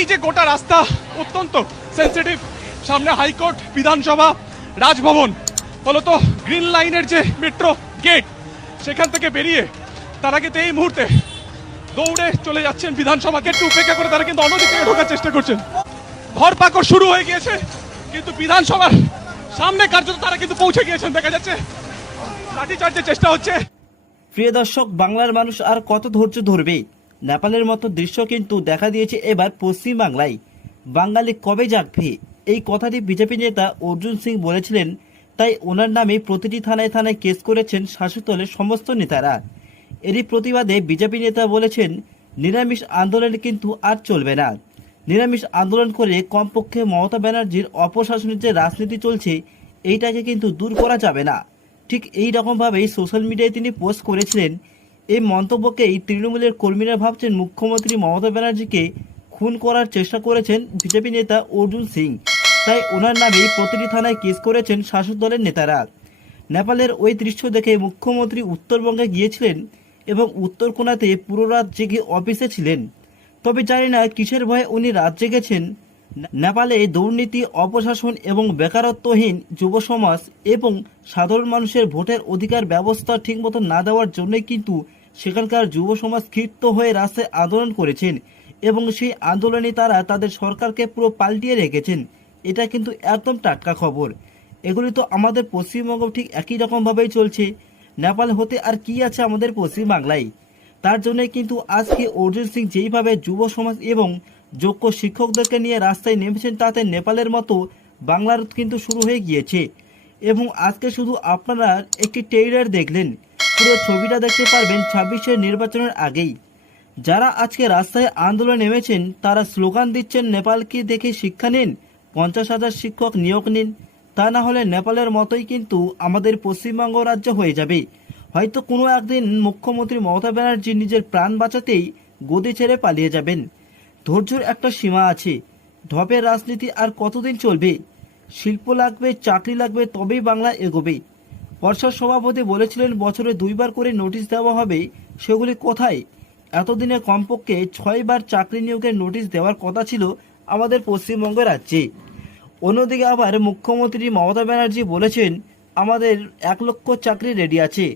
এই যে গোটা রাস্তা অত্যন্ত সেন্সিটিভ সামনে হাইকোর্ট বিধানসভা, রাজভবন, ফলত গ্রিন লাইনের যে মেট্রো গেট সেখান থেকে বেরিয়ে তারা কিন্তু এই মুহূর্তে দৌড়ে চলে যাচ্ছেন বিধানসভা গেটকে উপেক্ষা করে তারা কিন্তু অন্যদিকে ঢোকার চেষ্টা করছেন। ঘর পাকড় শুরু হয়ে গিয়েছে, কিন্তু বিধানসভার সামনে কার্যত তারা কিন্তু পৌঁছে গিয়েছেন। দেখা যাচ্ছে লাঠিচার্জের চেষ্টা হচ্ছে। প্রিয় দর্শক, বাংলার মানুষ আর কত ধৈর্য ধরবে নেপালের মতো দৃশ্য কিন্তু দেখা দিয়েছে এবার পশ্চিম বাংলায়। বাঙালি কবে জাগবে? এই কথাটি বিজেপি নেতা অর্জুন সিং বলেছিলেন, তাই ওনার নামে প্রতিটি থানায় থানায় কেস করেছেন শাসক দলের সমস্ত নেতারা। এরই প্রতিবাদে বিজেপি নেতা বলেছেন, নিরামিষ আন্দোলন কিন্তু আর চলবে না। নিরামিষ আন্দোলন করে কমপক্ষে মমতা ব্যানার্জির অপশাসনের যে রাজনীতি চলছে, এইটাকে কিন্তু দূর করা যাবে না। ঠিক এই রকমভাবেই সোশ্যাল মিডিয়ায় তিনি পোস্ট করেছিলেন এই মন্তব্যকেই তৃণমূলের কর্মীরা ভাবছেন মুখ্যমন্ত্রী মমতা ব্যানার্জিকে খুন করার চেষ্টা করেছেন বিজেপি নেতা অর্জুন সিং। তাই ওনার নামেই প্রতিটি থানায় কেস করেছেন শাসক দলের নেতারা। নেপালের ওই দৃশ্য দেখে মুখ্যমন্ত্রী উত্তরবঙ্গে গিয়েছিলেন এবং উত্তরকোনাতে পুরো রাত জেগে অফিসে ছিলেন। তবে জানি না কিসের ভয়ে উনি রাত জেগেছেন। নেপালে দুর্নীতি, অপশাসন এবং বেকারত্বহীন যুব সমাজ এবং সাধারণ মানুষের ভোটের অধিকার ব্যবস্থা ঠিকমতো না দেওয়ার জন্যই কিন্তু সেখানকার যুব সমাজ ক্ষিপ্ত হয়ে রাস্তায় আন্দোলন করেছেন এবং সেই আন্দোলনে তারা তাদের সরকারকে পুরো পাল্টিয়ে রেখেছেন। এটা কিন্তু একদম টাটকা খবর। এগুলি তো আমাদের পশ্চিমবঙ্গ ঠিক একই রকমভাবেই চলছে। নেপাল হতে আর কি আছে আমাদের পশ্চিমবাংলায়? তার জন্য কিন্তু আজকে অর্জুন সিং যেইভাবে যুব সমাজ এবং যোগ্য শিক্ষকদেরকে নিয়ে রাস্তায় নেমেছেন, তাতে নেপালের মতো বাংলার কিন্তু শুরু হয়ে গিয়েছে। এবং আজকে শুধু আপনারা একটি ট্রেইলার দেখলেন। পুরো ছবিটা দেখতে পারবেন ছাব্বিশের নির্বাচনের আগেই। যারা আজকে রাস্তায় আন্দোলন নেমেছেন, তারা স্লোগান দিচ্ছেন, নেপালকে দেখে শিক্ষা নিন, পঞ্চাশ হাজার শিক্ষক নিয়োগ নিন। তা না হলে নেপালের মতোই কিন্তু আমাদের পশ্চিমবঙ্গ রাজ্য হয়ে যাবে। হয়তো কোনো একদিন মুখ্যমন্ত্রী মমতা ব্যানার্জি নিজের প্রাণ বাঁচাতেই গদি ছেড়ে পালিয়ে যাবেন। ধৈর্যের একটা সীমা আছে। ঢপের রাজনীতি আর কতদিন চলবে? শিল্প লাগবে, চাকরি লাগবে, তবেই বাংলা এগোবে। পর্ষদ সভাপতি বলেছিলেন, বছরে দুইবার করে নোটিশ দেওয়া হবে সেগুলি কোথায়? এতদিনে কমপক্ষে ছয়বার চাকরি নিয়োগের নোটিশ দেওয়ার কথা ছিল আমাদের পশ্চিমবঙ্গ রাজ্যে। অন্যদিকে আবার মুখ্যমন্ত্রী মমতা ব্যানার্জি বলেছেন, আমাদের এক লক্ষ চাকরি রেডি আছে।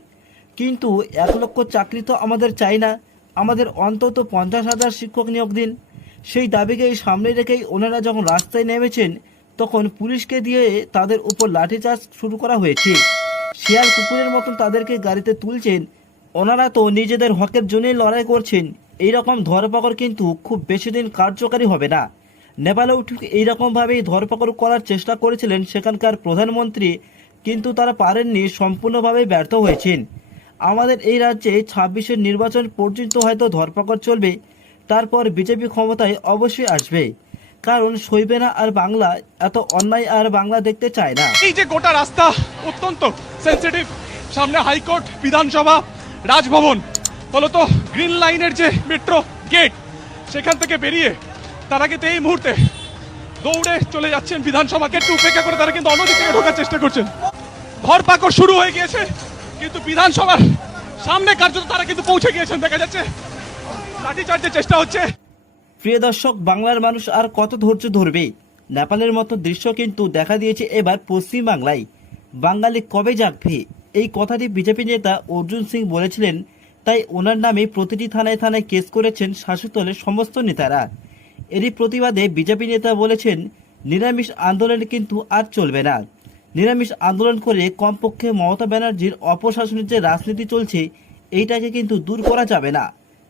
কিন্তু এক লক্ষ চাকরি তো আমাদের চাই না, আমাদের অন্তত পঞ্চাশ হাজার শিক্ষক নিয়োগ দিন। সেই দাবিকেই সামনে রেখেই ওনারা যখন রাস্তায় নেমেছেন, তখন পুলিশকে দিয়ে তাদের উপর লাঠিচার্জ শুরু করা হয়েছে। শিয়াল কুকুরের মতন তাদেরকে গাড়িতে তুলছেন। ওনারা তো নিজেদের হকের জন্যই লড়াই করছেন। এই রকম ধরপাকড় কিন্তু খুব বেশি দিন কার্যকারী হবে না। নেপালেও ঠিক এইরকমভাবেই ধরপাকড় করার চেষ্টা করেছিলেন সেখানকার প্রধানমন্ত্রী, কিন্তু তারা পারেননি, সম্পূর্ণভাবে ব্যর্থ হয়েছেন। আমাদের এই রাজ্যে ছাব্বিশের নির্বাচন পর্যন্ত হয়তো ধরপাকড় চলবে, তারপর বিজেপি ক্ষমতায় অবশ্যই আসবে। কারণ সইবে না আর বাংলা, এত অন্যায় আর বাংলা দেখতে চায় না। এই যে গোটা রাস্তা অত্যন্ত সেন্সিটিভ সামনে হাইকোর্ট বিধানসভা, রাজভবন। ফলত গ্রিন লাইনের যে মেট্রো গেট সেখান থেকে বেরিয়ে তারা কিন্তু এই মুহূর্তে দৌড়ে চলে যাচ্ছেন বিধানসভা গেটকে উপেক্ষা করে তারা কিন্তু অন্যদিক থেকে ঢোকার চেষ্টা করছেন। ধরপাকড় শুরু হয়ে গিয়েছে, কিন্তু বিধানসভার সামনে কার্যত তারা কিন্তু পৌঁছে গিয়েছেন, দেখা যাচ্ছে। লাঠিচার্জের চেষ্টা হচ্ছে। প্রিয় দর্শক, বাংলার মানুষ আর কত ধৈর্য ধরবে? নেপালের মতো দৃশ্য কিন্তু দেখা দিয়েছে এবার পশ্চিম বাংলায় বাঙালি কবে জাগবে? এই কথাটি বিজেপি নেতা অর্জুন সিং বলেছিলেন, তাই ওনার নামে প্রতিটি থানায় থানায় কেস করেছেন শাসক দলের সমস্ত নেতারা। এরই প্রতিবাদে বিজেপি নেতা বলেছেন, নিরামিষ আন্দোলন কিন্তু আর চলবে না। নিরামিষ আন্দোলন করে কমপক্ষে মমতা ব্যানার্জির অপশাসনের যে রাজনীতি চলছে, এইটাকে কিন্তু দূর করা যাবে না।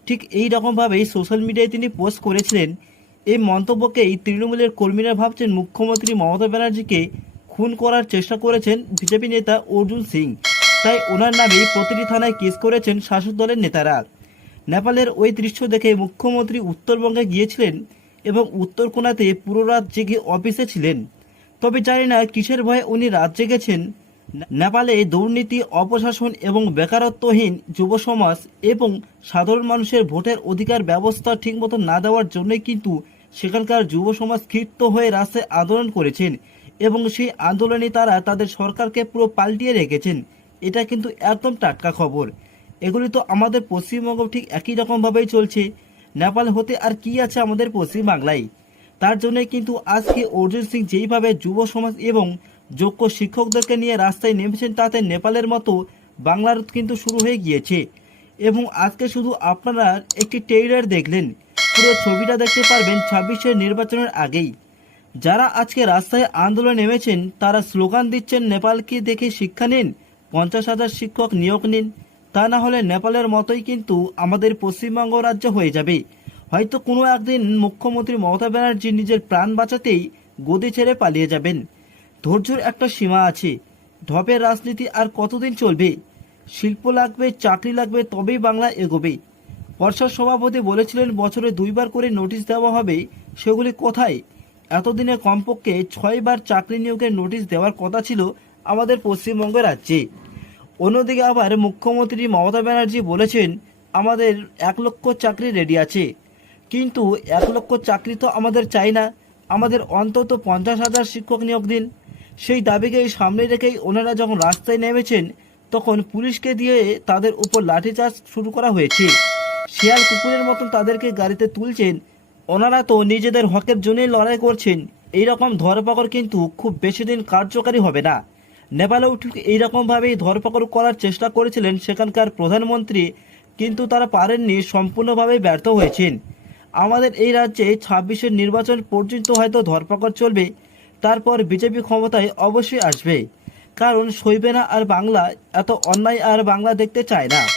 ঠিক এই রকমভাবেই সোশ্যাল মিডিয়ায় তিনি পোস্ট করেছিলেন। এই মন্তব্যকেই তৃণমূলের কর্মীরা ভাবছেন মুখ্যমন্ত্রী মমতা ব্যানার্জিকে খুন করার চেষ্টা করেছেন বিজেপি নেতা অর্জুন সিং। তাই ওনার নামেই প্রতিটি থানায় কেস করেছেন শাসক দলের নেতারা। নেপালের ওই দৃশ্য দেখে মুখ্যমন্ত্রী উত্তরবঙ্গে গিয়েছিলেন এবং উত্তরকোনাতে পুরো রাত জেগে অফিসে ছিলেন। তবে জানি না কিসের ভয়ে উনি রাত জেগেছেন। নেপালে দুর্নীতি, অপশাসন এবং বেকারত্বহীন যুব সমাজ এবং সাধারণ মানুষের ভোটের অধিকার ব্যবস্থা ঠিকমতো না দেওয়ার জন্যই কিন্তু সেখানকার যুব সমাজ ক্ষিপ্ত হয়ে রাস্তায় আন্দোলন করেছেন। এবং সেই আন্দোলনে তারা তাদের সরকারকে পুরো পাল্টিয়ে রেখেছেন। এটা কিন্তু একদম টাটকা খবর। এগুলি তো আমাদের পশ্চিমবঙ্গ ঠিক একই রকমভাবেই চলছে। নেপাল হতে আর কি আছে আমাদের পশ্চিম বাংলায় তার জন্যই কিন্তু আজকে অর্জুন সিং যেইভাবে যুব সমাজ এবং যোগ্য শিক্ষকদেরকে নিয়ে রাস্তায় নেমেছেন, তাতে নেপালের মতো বাংলার কিন্তু শুরু হয়ে গিয়েছে। এবং আজকে শুধু আপনারা একটি ট্রেইলার দেখলেন। পুরো ছবিটা দেখতে পারবেন ছাব্বিশের নির্বাচনের আগেই। যারা আজকে রাস্তায় আন্দোলনে নেমেছেন, তারা স্লোগান দিচ্ছেন, নেপালকে দেখে শিক্ষা নিন, পঞ্চাশ হাজার শিক্ষক নিয়োগ নিন। তা না হলে নেপালের মতোই কিন্তু আমাদের পশ্চিমবঙ্গ রাজ্য হয়ে যাবে। হয়তো কোনো একদিন মুখ্যমন্ত্রী মমতা ব্যানার্জি নিজের প্রাণ বাঁচাতেই গদি ছেড়ে পালিয়ে যাবেন। ধৈর্যের একটা সীমা আছে। ঢপের রাজনীতি আর কতদিন চলবে? শিল্প লাগবে, চাকরি লাগবে, তবেই বাংলা এগোবে। পর্ষদ সভাপতি বলেছিলেন, বছরে দুইবার করে নোটিশ দেওয়া হবে, সেগুলি কোথায়? এতদিনে কমপক্ষে ছয়বার চাকরি নিয়োগের নোটিশ দেওয়ার কথা ছিল আমাদের পশ্চিমবঙ্গ রাজ্যে। অন্যদিকে আবার মুখ্যমন্ত্রী মমতা ব্যানার্জি বলেছেন, আমাদের এক লক্ষ চাকরি রেডি আছে। কিন্তু এক লক্ষ চাকরি তো আমাদের চাই না। আমাদের অন্তত পঞ্চাশ হাজার শিক্ষক নিয়োগ দিন। সেই দাবিকেই সামনে রেখেই ওনারা যখন রাস্তায় নেমেছেন, তখন পুলিশকে দিয়ে তাদের উপর লাঠিচার্জ শুরু করা হয়েছে। শিয়াল কুকুরের মতন তাদেরকে গাড়িতে তুলছেন ওনারা তো নিজেদের হকের জন্যই লড়াই করছেন। এই রকম ধরপাকড় কিন্তু খুব বেশি দিন কার্যকারী হবে না। নেপালেও ঠিক এইরকমভাবেই ধরপাকড় করার চেষ্টা করেছিলেন সেখানকার প্রধানমন্ত্রী, কিন্তু তারা পারেননি, সম্পূর্ণভাবে ব্যর্থ হয়েছেন। আমাদের এই রাজ্যে ছাব্বিশের নির্বাচন পর্যন্ত হয়তো ধরপাকড় চলবে, তারপর বিজেপি ক্ষমতায় অবশ্যই আসবে। কারণ সইবে না আর বাংলা, এত অন্যায় আর বাংলা দেখতে চায় না।